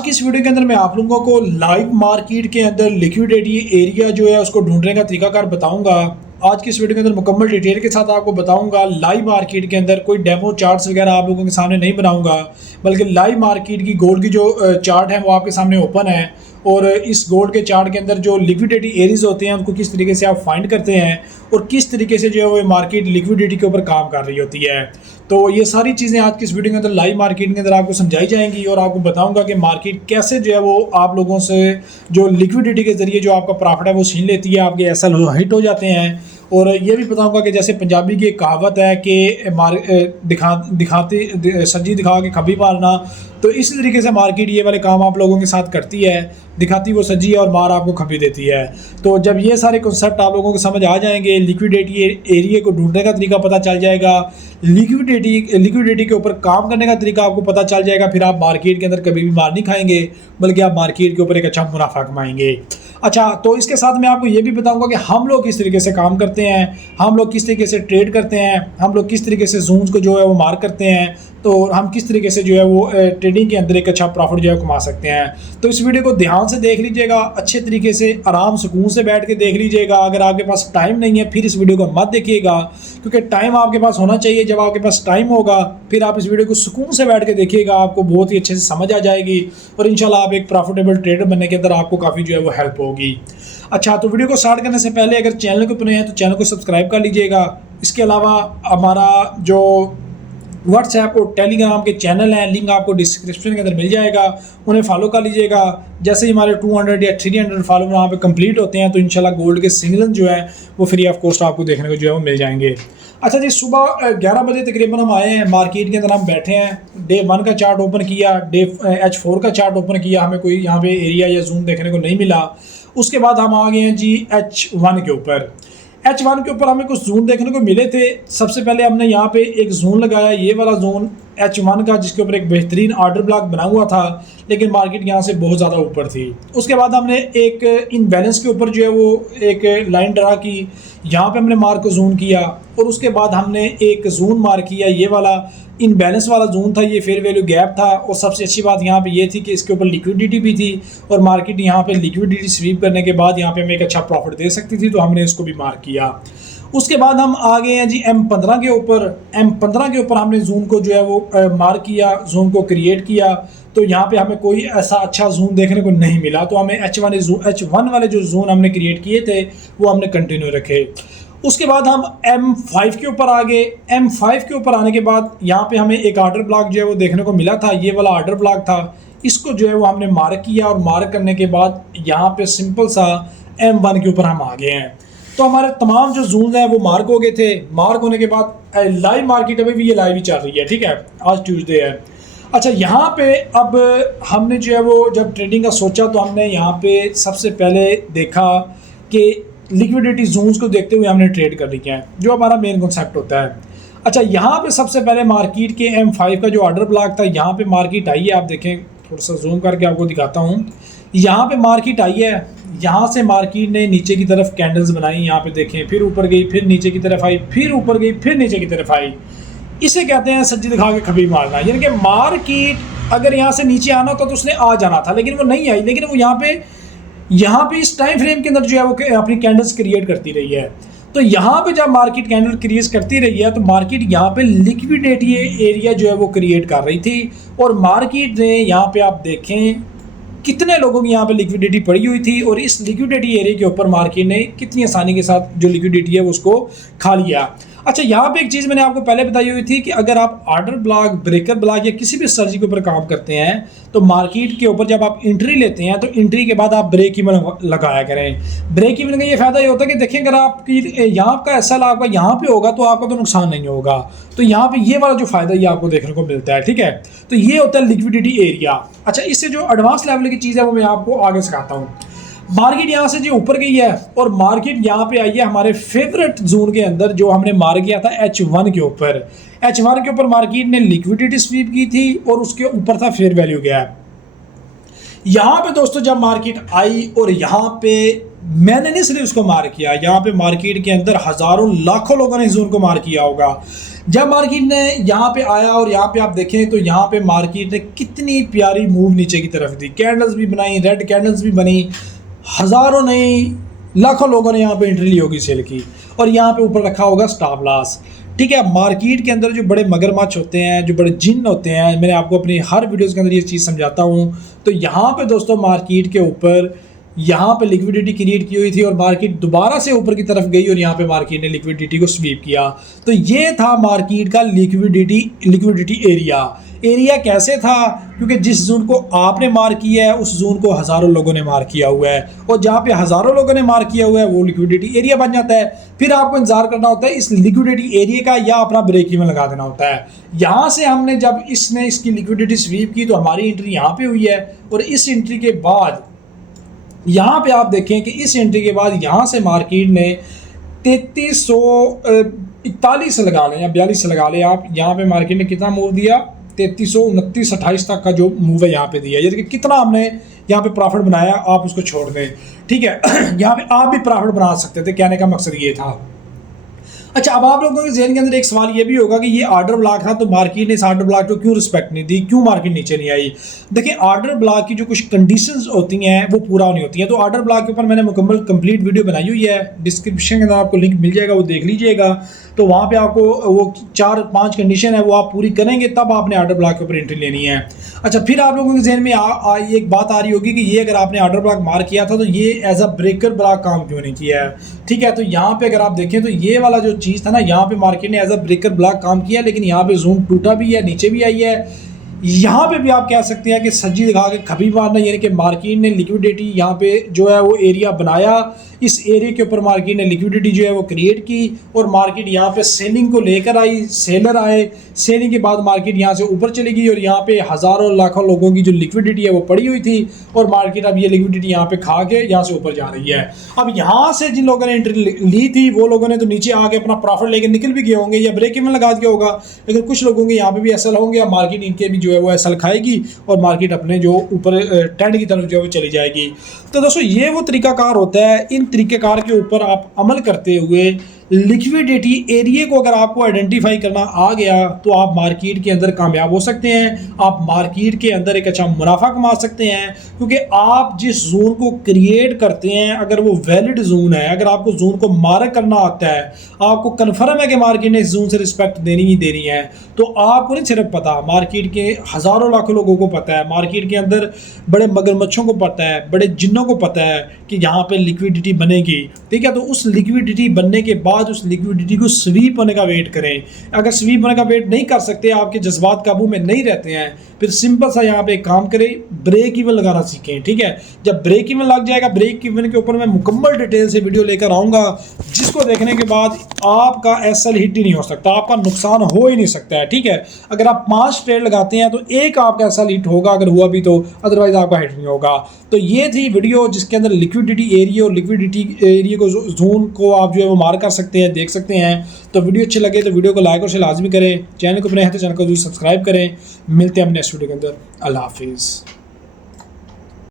आज की इस वीडियो के अंदर मैं आप लोगों को लाइव मार्केट के अंदर लिक्विडिटी एरिया जो है उसको ढूंढने का तरीकाकार बताऊंगा। आज की इस वीडियो के अंदर मुकम्मल डिटेल के साथ आपको बताऊंगा। लाइव मार्केट के अंदर कोई डेमो चार्ट्स वगैरह आप लोगों के सामने नहीं बनाऊंगा, बल्कि लाइव मार्केट की गोल्ड की जो चार्ट है वो आपके सामने ओपन है और इस गोल्ड के चार्ट के अंदर जो लिक्विडिटी एरियाज होते हैं उनको किस तरीके से आप फाइंड करते हैं और किस तरीके से जो है वो मार्केट लिक्विडिटी के ऊपर काम कर रही होती है। तो ये सारी चीज़ें आज की इस वीडियो के अंदर लाइव मार्केट के अंदर आपको समझाई जाएंगी और आपको बताऊंगा कि मार्केट कैसे जो है वो आप लोगों से जो लिक्विडिटी के जरिए जो आपका प्रॉफिट है वो छीन लेती है, आपके एसएल हिट हो जाते हैं। और ये भी बताऊंगा कि जैसे पंजाबी की एक कहावत है कि सज्जी दिखा के खब्बी मारना, तो इसी तरीके से मार्केट ये वाले काम आप लोगों के साथ करती है, दिखाती वो सज्जी है और मार आपको खब्बी देती है। तो जब ये सारे कॉन्सेप्ट आप लोगों को समझ आ जाएंगे, लिक्विडिटी एरिया को ढूंढने का तरीका पता चल जाएगा, लिक्विडिटी के ऊपर काम करने का तरीका आपको पता चल जाएगा, फिर आप मार्केट के अंदर कभी भी मार नहीं खाएंगे, बल्कि आप मार्केट के ऊपर एक अच्छा मुनाफा कमाएंगे। अच्छा, तो इसके साथ मैं आपको ये भी बताऊंगा कि हम लोग किस तरीके से काम करते हैं, हम लोग किस तरीके से ट्रेड करते हैं, हम लोग किस तरीके से जोन्स को जो है वो मार करते हैं, तो हम किस तरीके से जो है वो ट्रेडिंग के अंदर एक अच्छा प्रॉफिट जो है कमा सकते हैं। तो इस वीडियो को ध्यान से देख लीजिएगा, अच्छे तरीके से आराम सुकून से बैठ के देख लीजिएगा। अगर आपके पास टाइम नहीं है फिर इस वीडियो को मत देखिएगा, क्योंकि टाइम आपके पास होना चाहिए। जब आपके पास टाइम होगा फिर आप इस वीडियो को सुकून से बैठ के देखिएगा, आपको बहुत ही अच्छे से समझ आ जाएगी और इंशाल्लाह आप एक प्रॉफिटेबल ट्रेडर बनने के अंदर आपको काफ़ी जो है वो हेल्प होगी। अच्छा, तो वीडियो को स्टार्ट करने से पहले अगर चैनल को नए हैं तो चैनल को सब्सक्राइब कर लीजिएगा। इसके अलावा हमारा जो व्हाट्सएप और टेलीग्राम के चैनल हैं, लिंक आपको डिस्क्रिप्शन के अंदर मिल जाएगा, उन्हें फॉलो कर लीजिएगा। जैसे ही हमारे 200 या 300 फॉलोवर वहाँ पे कंप्लीट होते हैं तो इंशाल्लाह गोल्ड के सिग्नल जो है वो फ्री ऑफ कॉस्ट आपको देखने को जो है वो मिल जाएंगे। अच्छा जी, सुबह 11 बजे तकरीबन हम आए हैं मार्केट के अंदर, हम बैठे हैं। डे 1 का चार्ट ओपन किया, डे H4 का चार्ट ओपन किया, हमें कोई यहाँ पे एरिया या जोन देखने को नहीं मिला। उसके बाद हम आ गए हैं जी H1 के ऊपर। H1 के ऊपर हमें कुछ जोन देखने को मिले थे। सबसे पहले हमने यहाँ पे एक जोन लगाया, ये वाला जोन H1 का, जिसके ऊपर एक बेहतरीन ऑर्डर ब्लॉक बना हुआ था, लेकिन मार्केट यहाँ से बहुत ज़्यादा ऊपर थी। उसके बाद हमने एक इन बैलेंस के ऊपर जो है वो एक लाइन ड्रा की, यहाँ पे हमने मार्क को जोन किया और उसके बाद हमने एक जोन मार्क किया, ये वाला इन बैलेंस वाला जोन था, ये फेयर वैल्यू गैप था। और सबसे अच्छी बात यहाँ पे ये थी कि इसके ऊपर लिक्विडिटी भी थी और मार्केट यहाँ पे लिक्विडिटी स्वीप करने के बाद यहाँ पे हमें एक अच्छा प्रॉफिट दे सकती थी, तो हमने इसको भी मार्क किया। उसके बाद हम आ गए हैं जी M15 के ऊपर। M15 के ऊपर हमने जोन को जो है वो मार्क किया, जोन को क्रिएट किया, तो यहाँ पे हमें कोई ऐसा अच्छा जोन देखने को नहीं मिला, तो हमें H1 वाले जो जोन हमने क्रिएट किए थे वो हमने कंटिन्यू रखे। उसके बाद हम M5 के ऊपर आ गए। M5 के ऊपर आने के बाद यहाँ पे हमें एक ऑर्डर ब्लॉक जो है वो देखने को मिला था, ये वाला ऑर्डर ब्लॉक था, इसको जो है वो हमने मार्क किया और मार्क करने के बाद यहाँ पे सिंपल सा M1 के ऊपर हम आ गए हैं। तो हमारे तमाम जो जोन हैं वो मार्क हो गए थे। मार्क होने के बाद लाइव मार्केट अभी भी ये लाइव ही चल रही है, ठीक है, आज ट्यूसडे है। अच्छा, यहाँ पे अब हमने जो है वो जब ट्रेडिंग का सोचा तो हमने यहाँ पे सबसे पहले देखा कि लिक्विडिटी जोन्स को देखते हुए हमने ट्रेड कर लिया है, जो हमारा मेन कॉन्सेप्ट होता है। अच्छा, यहाँ पे सबसे पहले मार्केट के M5 का जो ऑर्डर ब्लॉक था, यहाँ पे मार्केट आई है, आप देखें, थोड़ा सा जूम करके आपको दिखाता हूँ। यहाँ पे मार्केट आई है, यहाँ से मार्केट ने नीचे की तरफ कैंडल्स बनाई, यहाँ पे देखें, फिर ऊपर गई, फिर नीचे की तरफ आई, फिर ऊपर गई, फिर नीचे की तरफ आई। इसे कहते हैं सज्जी दिखा के खबी मारना। यानी कि मार्केट अगर यहाँ से नीचे आना होता तो उसने आ जाना था, लेकिन वो नहीं आई, लेकिन वो यहाँ पे इस टाइम फ्रेम के अंदर जो है वो अपनी कैंडल्स क्रिएट करती रही है। तो यहाँ पे जब मार्केट कैंडल क्रिएट करती रही है तो मार्केट यहाँ पे लिक्विडिटी एरिया जो है वो क्रिएट कर रही थी और मार्केट ने यहाँ पे आप देखें कितने लोगों की यहाँ पे लिक्विडिटी पड़ी हुई थी और इस लिक्विडिटी एरिया के ऊपर मार्केट ने कितनी आसानी के साथ जो लिक्विडिटी है उसको खा लिया। अच्छा, यहाँ पे एक चीज़ मैंने आपको पहले बताई हुई थी कि अगर आप ऑर्डर ब्लॉक, ब्रेकर ब्लॉक या किसी भी स्ट्रेटजी के ऊपर काम करते हैं तो मार्केट के ऊपर जब आप एंट्री लेते हैं तो एंट्री के बाद आप ब्रेक इवन लगाया करें। ब्रेक इवन का ये फायदा ये होता है कि देखें, अगर आपकी यहाँ का एसएल आपका यहाँ पे होगा तो आपका तो नुकसान नहीं होगा, तो यहाँ पे ये वाला जो फायदा ये आपको देखने को मिलता है, ठीक है। तो ये होता है लिक्विडिटी एरिया। अच्छा, इससे जो एडवांस लेवल की चीज़ है वो मैं आपको आगे सिखाता हूँ। मार्केट यहाँ से जो ऊपर गई है और मार्केट यहाँ पे आई है हमारे फेवरेट जोन के अंदर, जो हमने मार्क किया था H1 के ऊपर। H1 के ऊपर मार्केट ने लिक्विडिटी स्वीप की थी और उसके ऊपर था फेयर वैल्यू गैप। यहाँ पे दोस्तों जब मार्केट आई और यहाँ पे मैंने नहीं सिर्फ उसको मार किया, यहाँ पे मार्केट के अंदर हज़ारों लाखों लोगों ने इस जोन को मार किया होगा। जब मार्केट ने यहाँ पे आया और यहाँ पे आप देखें तो यहाँ पे मार्केट ने कितनी प्यारी मूव नीचे की तरफ दी, कैंडल्स भी बनाई, रेड कैंडल्स भी बनी, हज़ारों नहीं लाखों लोगों ने यहाँ पे एंट्री ली होगी सेल की, और यहाँ पे ऊपर रखा होगा स्टॉप लॉस। ठीक है, मार्केट के अंदर जो बड़े मगरमच्छ होते हैं, जो बड़े जिन्न होते हैं, मैंने आपको अपनी हर वीडियोज़ के अंदर ये चीज़ समझाता हूँ। तो यहाँ पे दोस्तों मार्केट के ऊपर यहाँ पे लिक्विडिटी क्रिएट की हुई थी और मार्केट दोबारा से ऊपर की तरफ गई और यहाँ पे मार्केट ने लिक्विडिटी को स्वीप किया। तो ये था मार्केट का लिक्विडिटी एरिया कैसे था, क्योंकि जिस जोन को आपने मार किया है उस जोन को हज़ारों लोगों ने मार किया हुआ है, और जहाँ पे हज़ारों लोगों ने मार किया हुआ है वो लिक्विडिटी एरिया बन जाता है। फिर आपको इंतजार करना होता है इस लिक्विडिटी एरिया का, या अपना ब्रेक इवन लगा देना होता है। यहाँ से हमने जब इसने इसकी लिक्विडिटी स्वीप की तो हमारी एंट्री यहाँ पे हुई है, और इस एंट्री के बाद यहाँ पे आप देखें कि इस एंट्री के बाद यहाँ से मार्केट ने 3341 लगा लें या 42 लगा लें आप, यहाँ पे मार्केट ने कितना मूव दिया, 3329-28 तक का जो मूव है यहाँ पे दिया। यानी कि कितना हमने यहाँ पे प्रॉफिट बनाया, आप उसको छोड़ दें। ठीक है, यहाँ पे आप भी प्रॉफिट बना सकते थे, कहने का मकसद ये था। अच्छा, अब आप लोगों के ज़हन के अंदर एक सवाल ये भी होगा कि ये ऑर्डर ब्लॉक था तो मार्केट ने इस ऑर्डर ब्लॉक को क्यों रिस्पेक्ट नहीं दी, क्यों मार्केट नीचे नहीं आई। देखिए, ऑर्डर ब्लॉक की जो कुछ कंडीशंस होती हैं वो पूरा नहीं होती हैं। तो ऑर्डर ब्लॉक के ऊपर मैंने मुकम्मल कंप्लीट वीडियो बनाई हुई है, डिस्क्रिप्शन के अंदर आपको लिंक मिल जाएगा, वो देख लीजिएगा। तो वहाँ पे आपको वो 4-5 कंडीशन है वो आप पूरी करेंगे तब आपने ऑर्डर ब्लॉक के ऊपर एंट्री लेनी है। अच्छा, फिर आप लोगों के जहन में एक बात आ रही होगी कि ये अगर आपने ऑर्डर ब्लॉक मार किया था तो ये एज अ ब्रेकर ब्लॉक काम क्यों नहीं किया है। ठीक है, तो यहाँ पे अगर आप देखें तो ये वाला जो चीज़ था ना, यहाँ पे मार्केट ने एज अ ब्रेकर ब्लॉक काम किया, लेकिन यहाँ पे जोन टूटा भी है, नीचे भी आई है। यहाँ पे भी आप कह सकते हैं कि सज्जी दिखा के खबी मारना, यानी कि मार्केट ने लिक्विडिटी यहाँ पे जो है वो एरिया बनाया, इस एरिया के ऊपर मार्केट ने लिक्विडिटी जो है वो क्रिएट की, और मार्केट यहाँ पे सेलिंग को लेकर आई, सेलर आए, सेलिंग के बाद मार्केट यहाँ से ऊपर चली गई, और यहाँ पे हज़ारों लाखों लोगों की जो लिक्विडिटी है वो पड़ी हुई थी, और मार्केट अब ये लिक्विडिटी यहाँ पे खा के यहाँ से ऊपर जा रही है। अब यहाँ से जिन लोगों ने एंट्री ली थी वो लोगों ने तो नीचे आके अपना प्रॉफिट लेके निकल भी गए होंगे या ब्रेक इवन लगा दिया होगा, लेकिन कुछ लोगों के यहाँ पे भी एसएल होंगे, मार्केट इनके भी जो है वो एसएल खाएगी और मार्केट अपने जो ऊपर ट्रेंड की तरफ जो है वो चली जाएगी। तो दोस्तों ये वो तरीकाकार होता है, इन तरीक़ेकार के ऊपर आप अमल करते हुए लिक्विडिटी एरिया को अगर आपको आइडेंटिफाई करना आ गया तो आप मार्केट के अंदर कामयाब हो सकते हैं, आप मार्केट के अंदर एक अच्छा मुनाफा कमा सकते हैं, क्योंकि आप जिस जोन को क्रिएट करते हैं अगर वो वैलिड जोन है, अगर आपको जोन को मार्क करना आता है, आपको कन्फर्म है कि मार्केट ने इस जोन से रिस्पेक्ट देनी ही देनी है, तो आपको नहीं सिर्फ पता, मार्केट के हज़ारों लाखों लोगों को पता है, मार्केट के अंदर बड़े मगरमच्छों को पता है, बड़े जिन्नों को पता है कि यहाँ पे लिक्विडिटी बनेगी। ठीक है, तो उस लिक्विडिटी बनने के बाद उस लिक्विडिटी को स्वीप होने का वेट करें। अगर स्वीप होने का वेट नहीं कर सकते, आपके जज्बात काबू में नहीं रहते हैं, फिर सिंपल सा यहाँ पे एक काम करें, ब्रेक इवन लगाना सीखें। ठीक है, जब ब्रेक इवन लग जाएगा, ब्रेक इवन के ऊपर मैं मुकम्मल डिटेल से वीडियो लेकर आऊँगा, जिसको देखने के बाद आपका एसएल हिट ही नहीं हो सकता, आपका नुकसान हो ही नहीं सकता है। ठीक है, अगर आप 5 ट्रेड लगाते हैं तो एक आपका एसएल हिट होगा, अगर हुआ भी तो, अदरवाइज आपका हिट नहीं होगा। तो ये थी वीडियो जिसके अंदर लिक्विडिटी एरिया और लिक्विडिटी एरिया को जोन को आप जो है वो मार कर सकते हैं, देख सकते हैं। तो वीडियो अच्छी लगे तो वीडियो को लाइक और शेयर लाजमी करें, चैनल को अपने हैं तो चैनल को जरूर सब्सक्राइब करें। मिलते हैं हम नेक्स्ट वीडियो के अंदर। अल्लाह हाफिज़।